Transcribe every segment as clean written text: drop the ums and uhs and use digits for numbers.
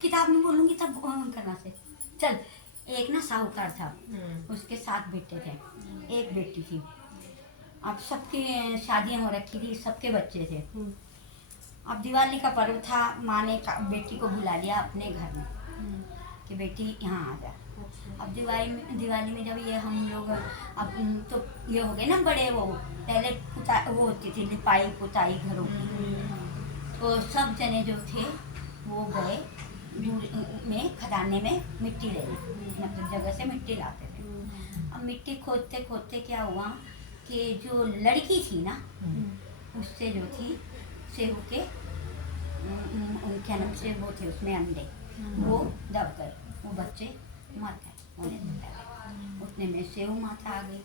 किताब नहीं बोलूंगी तब करना से चल। एक ना साहूकार था, उसके 7 बेटे थे, एक बेटी थी। अब सबकी शादियां हो रखी थी, सबके बच्चे थे। अब दिवाली का पर्व था, माँ ने बेटी को बुला लिया अपने घर में कि बेटी यहाँ आ जा। अब दिवाली में जब ये हम लोग अब तो ये हो गए ना बड़े, वो पहले वो होती थी लिपाई पुताई घरों की। तो सब जने जो थे वो गए में खदाने में मिट्टी लेने, मतलब जगह से मिट्टी लाते थे। अब मिट्टी खोदते खोदते क्या हुआ कि जो लड़की थी ना, उससे जो थी सेहू के क्या नाम से वो थे उसमें अंडे, वो दब गए, वो बच्चे मर गए होने लगे। उतने में सेहू माता आ गई।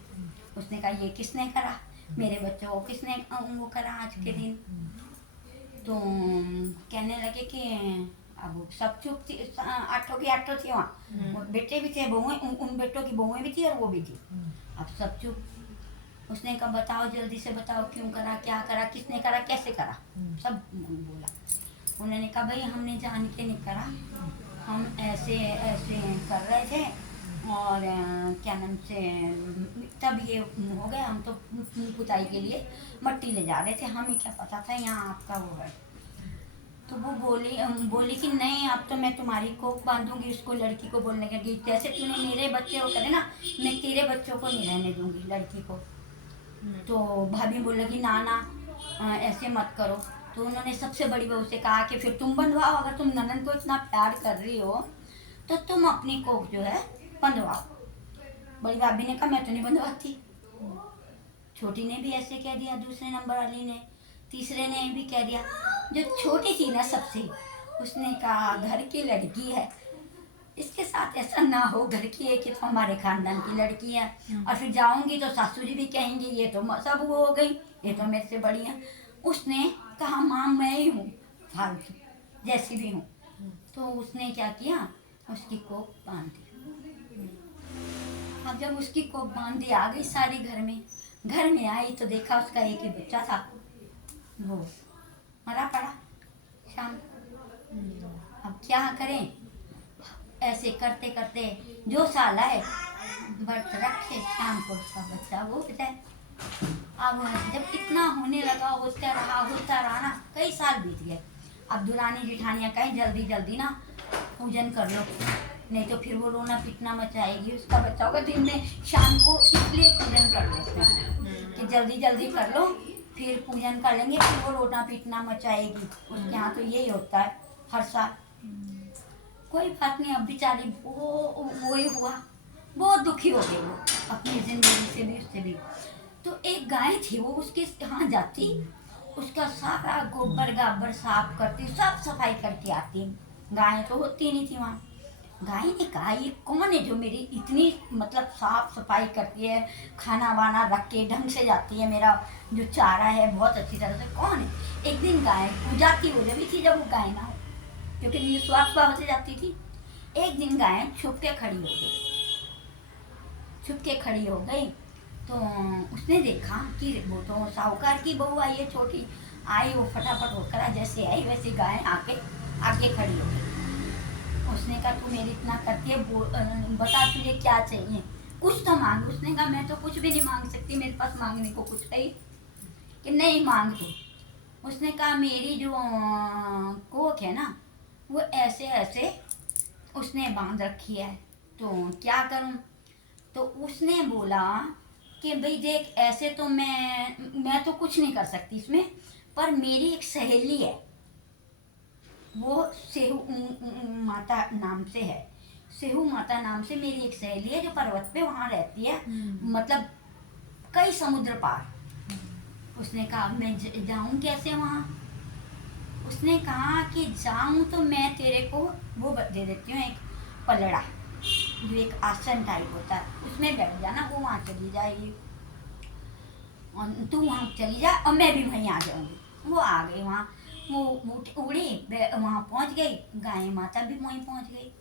उसने कहा ये किसने करा, मेरे बच्चों को किसने वो करा आज के दिन। तो कहने लगे कि अब सब चुप थी, आठों की आठों थी वहाँ, बेटे भी थे, बहुएं, उन बेटों की बहुएं भी थी और वो भी थी। अब सब चुप। उसने कहा बताओ जल्दी से बताओ, क्यों करा, क्या करा, किसने करा, कैसे करा। सब बोला। उन्होंने कहा भाई हमने जान के नहीं करा, हम ऐसे ऐसे कर रहे थे और क्या नाम से तब ये हो गया। हम तो पुताई के लिए मट्टी ले जा रहे थे, हमें क्या पता था यहाँ आपका वो है। तो वो बोली कि नहीं अब तो मैं तुम्हारी कोख बांधूंगी। उसको लड़की को बोलने लगी जैसे तूने मेरे बच्चे को करे ना, मैं तेरे बच्चों को नहीं रहने दूंगी लड़की को। तो भाभी बोल लगी ना ना ऐसे मत करो। तो उन्होंने सबसे बड़ी बहू से कहा कि फिर तुम बंधवाओ, अगर तुम ननद को इतना प्यार कर रही हो तो तुम अपनी कोख जो है बंधवाओ। बड़ी भाभी ने कहा मैं तो नहीं बंधवाती। छोटी ने भी ऐसे कह दिया, दूसरे नंबर वाली ने, तीसरे ने भी कह दिया। जो छोटी थी ना सबसे, उसने कहा घर की लड़की है, इसके साथ ऐसा ना हो, घर की है कि तो हमारे खानदान की लड़की है और फिर जाऊंगी तो सासू जी भी कहेंगे ये तो सब वो हो गई, ये तो मेरे से बड़ी है। उसने कहा माँ मैं ही हूँ फालतू जैसी भी हूँ। तो उसने क्या किया, उसकी कोख बांध दी। अब जब उसकी कोख बांध दी आ गई सारी घर में आई तो देखा उसका एक ही बच्चा था, वो मरा पड़ा शाम को। अब क्या करें, ऐसे करते करते जो साल आए व्रत रखे, शाम को उसका बच्चा वो जाए। अब जब इतना होने लगा होता रहा ना, कई साल बीत गए। अब दुरानी जिठानियाँ कहीं जल्दी जल्दी ना पूजन कर लो, नहीं तो फिर वो रोना पीटना मचाएगी, उसका बच्चा होगा। दिन में शाम को इसलिए पूजन कर लेते हैं कि जल्दी जल्दी कर लो, फिर पूजन कर लेंगे, फिर वो रोना पीटना मचाएगी। उसके यहाँ तो यही होता है हर साल। कोई बात नहीं, अब बेचारी वो ही हुआ, बहुत दुखी हो गई वो अपनी जिंदगी से भी, उससे भी। तो एक गाय थी, वो उसके यहाँ जाती, उसका सारा गोबर गाबर साफ करती, सब सफाई करके आती। गाय तो होती नहीं थी वहाँ। गाय ने कहा ये कौन है जो मेरी इतनी मतलब साफ सफाई करती है, खाना वाना रख के ढंग से जाती है, मेरा जो चारा है बहुत अच्छी तरह से, कौन है। एक दिन गाय जाती हो जब थी, जब वो गाय ना हो, क्योंकि निस्वार्थ भाव से जाती थी। एक दिन गाय छुप के खड़ी हो गई, छुप के खड़ी हो गई। तो उसने देखा कि वो तो साहूकार की बहू आई है, छोटी आई, वो फटाफट होकर जैसे आई वैसे गाय आके खड़ी हो गई। उसने कहा तू मेरी इतना करती है, बता तुझे क्या चाहिए, कुछ तो मांग। उसने कहा मैं तो कुछ भी नहीं मांग सकती, मेरे पास मांगने को कुछ है कि नहीं मांग दो। उसने कहा मेरी जो कोख है ना वो ऐसे ऐसे उसने बांध रखी है, तो क्या करूं। तो उसने बोला कि भाई देख ऐसे तो मैं तो कुछ नहीं कर सकती इसमें, पर मेरी एक सहेली है, वो सेहू माता नाम से है। सेहू माता नाम से मेरी एक सहेली है जो पर्वत पे वहाँ रहती है, मतलब कई समुद्र पार। उसने कहा मैं जाऊँ कैसे वहाँ। उसने कहा कि जाऊँ तो मैं तेरे को वो दे देती हूँ, एक पलड़ा, जो एक आसन टाइप होता है, उसमें बैठ जाना, वो वहाँ चली जाएगी और तू वहाँ चली जा और मैं भी वहीं आ जाऊँगी। वो आ गई वहाँ, वो उड़ी वहाँ पहुँच गई, गाय माता भी वहीं पहुँच गई।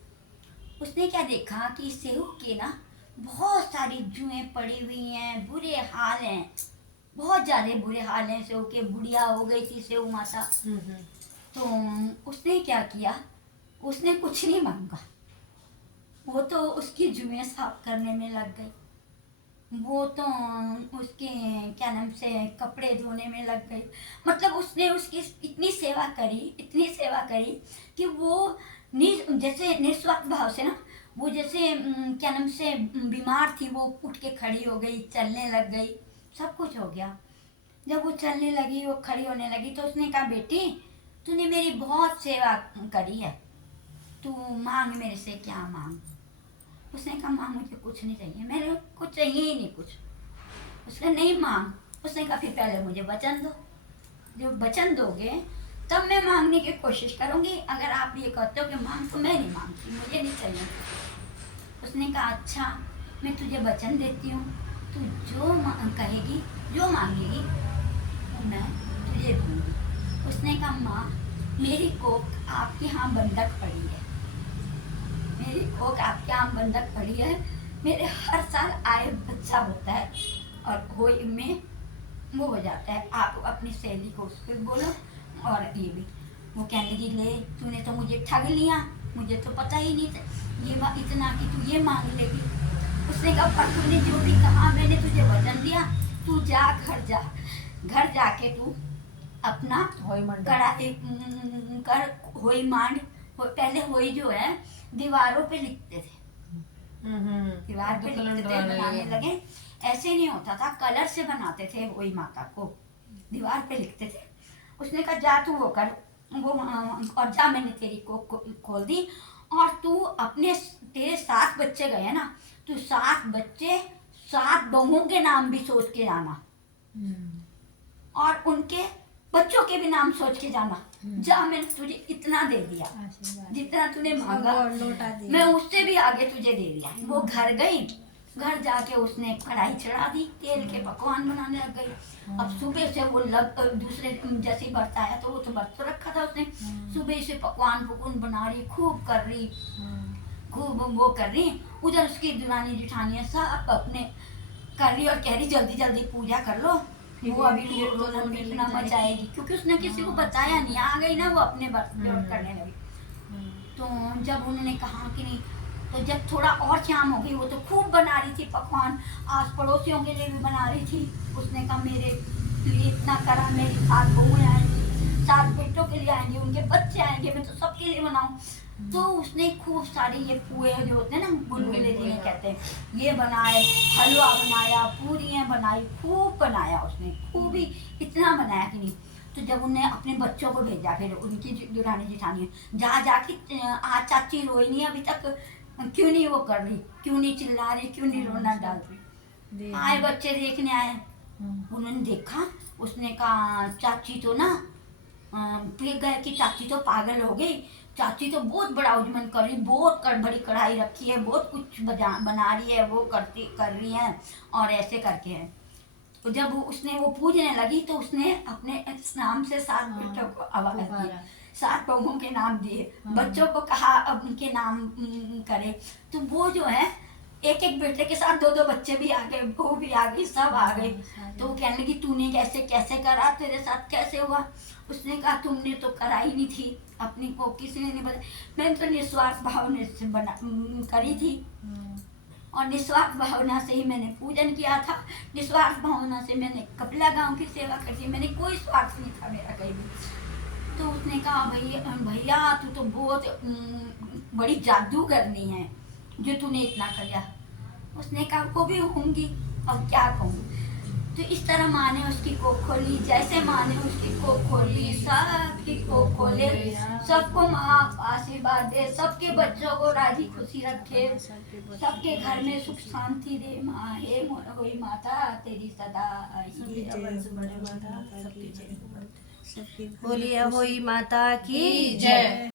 उसने क्या देखा कि सेहू के ना बहुत सारी जुएं पड़ी हुई हैं, बुरे हाल हैं, बहुत ज़्यादा बुरे हाल हैं। सेहू के बुढ़िया हो गई थी सेहू माता। तो उसने क्या किया, उसने कुछ नहीं मांगा, वो तो उसकी जुएं साफ करने में लग गई, वो तो उसके क्या नाम से कपड़े धोने में लग गई। मतलब उसने उसकी इतनी सेवा करी, इतनी सेवा करी कि वो जैसे निस्वार्थ भाव से ना, वो जैसे क्या नाम से बीमार थी, वो उठ के खड़ी हो गई, चलने लग गई, सब कुछ हो गया। जब वो चलने लगी, वो खड़ी होने लगी, तो उसने कहा बेटी तूने मेरी बहुत सेवा करी है, तू मांग मेरे से क्या मांग। उसने कहा माँ मुझे कुछ नहीं चाहिए, मेरे कुछ चाहिए ही नहीं कुछ। उसने नहीं मांग, उसने कहा फिर पहले मुझे वचन दो, जो वचन दोगे तब मैं मांगने की कोशिश करूंगी, अगर आप ये कहते हो कि मांग तो मैं नहीं मांगती, मुझे नहीं चाहिए। उसने कहा अच्छा मैं तुझे वचन देती हूँ, तू जो कहेगी, जो मांगेगी वो मैं तुझे दूंगी। उसने कहा माँ मेरी कोख आपके यहाँ बंधक पड़ी है, मेरी कोख आपके यहाँ बंधक पड़ी है, मेरे हर साल आए बच्चा होता है और होई में वो हो जाता है, आप अपनी सहेली को उस पर बोलो। और ये भी वो कहने लगी ले तूने तो मुझे ठग लिया, मुझे तो पता ही नहीं था ये इतना कि तू ये मांग लेगी। उसने कहा पर तूने जो भी कहा मैंने तुझे वचन दिया, तू जा घर जाके तू अपना कढ़ाई कर होई मांड। पहले होई जो है दीवारों पे लिखते थे, दीवार पे लिखते थे, बनाने लगे। ऐसे नहीं होता था, कलर से बनाते थे वही माता को, दीवार पे लिखते थे। उसने कहा जा तू वो कर वो और जा मैंने तेरी को खोल दी, और तू अपने तेरे 7 बच्चे गए ना, तू 7 बच्चे 7 बहुओं के नाम भी सोच के जाना और उनके बच्चों के भी नाम सोच के जाना। जा मैंने तुझे इतना दे दिया, जितना तूने मांगा मैं उससे भी आगे तुझे दे दिया। वो घर गई, घर जाके उसने कढ़ाई चढ़ा दी, तेल के पकवान बनाने लग गई। अब सुबह से वो दूसरे जैसे बर्त आया तो वो तो बर्त तो रखा था उसने, सुबह से पकवान बना रही, खूब कर रही, खूब वो कर रही। उधर उसकी दुरानी जिठानियां सब अपने कर रही और कह रही जल्दी जल्दी पूजा कर लो, वो अभी रोना पीटना मचाएगी, क्योंकि उसने किसी को बताया नहीं, आ गई ना वो अपने बर्तन करने लगी। तो जब उन्होंने कहा कि नहीं, तो जब थोड़ा और शाम हो गई, वो तो खूब बना रही थी पकवान, आस पड़ोसियों के लिए भी बना रही थी। उसने कहा मेरे लिए इतना करा, मेरी 7 बहुएं आएंगी, 7 बेटों के लिए आएंगे, उनके बच्चे आएंगे, मैं तो सबके लिए बनाऊं। तो उसने खूब सारी ये पुए जो होते हैं ना, बुलबुले जिन्हें कहते हैं, ये बनाए, हलवा बनाया, पूरियाँ बनाई, खूब बनाया उसने, खूब ही इतना बनाया कि नहीं। तो जब उन्हें अपने बच्चों को भेजा, फिर उनकी दुरानी जिठानी जाके आज चाची रोई नहीं अभी तक, क्यों नहीं वो कर रही, क्यों नहीं चिल्ला रही, क्यों नहीं रोना डाल रही। आए बच्चे देखने आए, उन्होंने देखा, उसने कहा चाची तो ना फिर गए कि चाची तो पागल हो गई, चाची तो बहुत बड़ा उजमन कर रही, बहुत बड़ी कढ़ाई रखी है, बहुत कुछ बना रही है, वो कर रही है और ऐसे करके है। तो जब उसने वो पूजने लगी तो उसने अपने नाम से 7 बेटों को आवाज दी, 7 बहुओं के नाम दिए, बच्चों को कहा अब उनके नाम करे। तो वो जो है एक एक बेटे के साथ 2-2 बच्चे भी आ गए, बहू भी आ गई, सब आ गए। तो वो कहने लगी तूने कैसे कैसे करा, तेरे साथ कैसे हुआ। उसने कहा तुमने तो करा ही नहीं थी, अपनी को किसी ने नहीं बताया, मैंने तो निस्वार्थ भावना से करी थी, और निस्वार्थ भावना से ही मैंने पूजन किया था, निस्वार्थ भावना से मैंने कपिला गांव की सेवा कर दी, मैंने कोई स्वार्थ नहीं था मेरा कहीं भी। तो उसने कहा भैया तू तो बहुत बड़ी जादूगरनी है जो तूने इतना कर लिया। उसने कहा वो भी होंगी, अब क्या कहूँ। तो इस तरह माँ ने उसकी कोख खोली, जैसे माँ ने उसकी कोख खोली, सबकी कोख खोले, सबको माँ आशीर्वाद दे, सबके बच्चों को राजी खुशी रखे, सबके घर में सुख शांति दे। माँ हे होई माता तेरी सदा बोलिए होई माता की जय।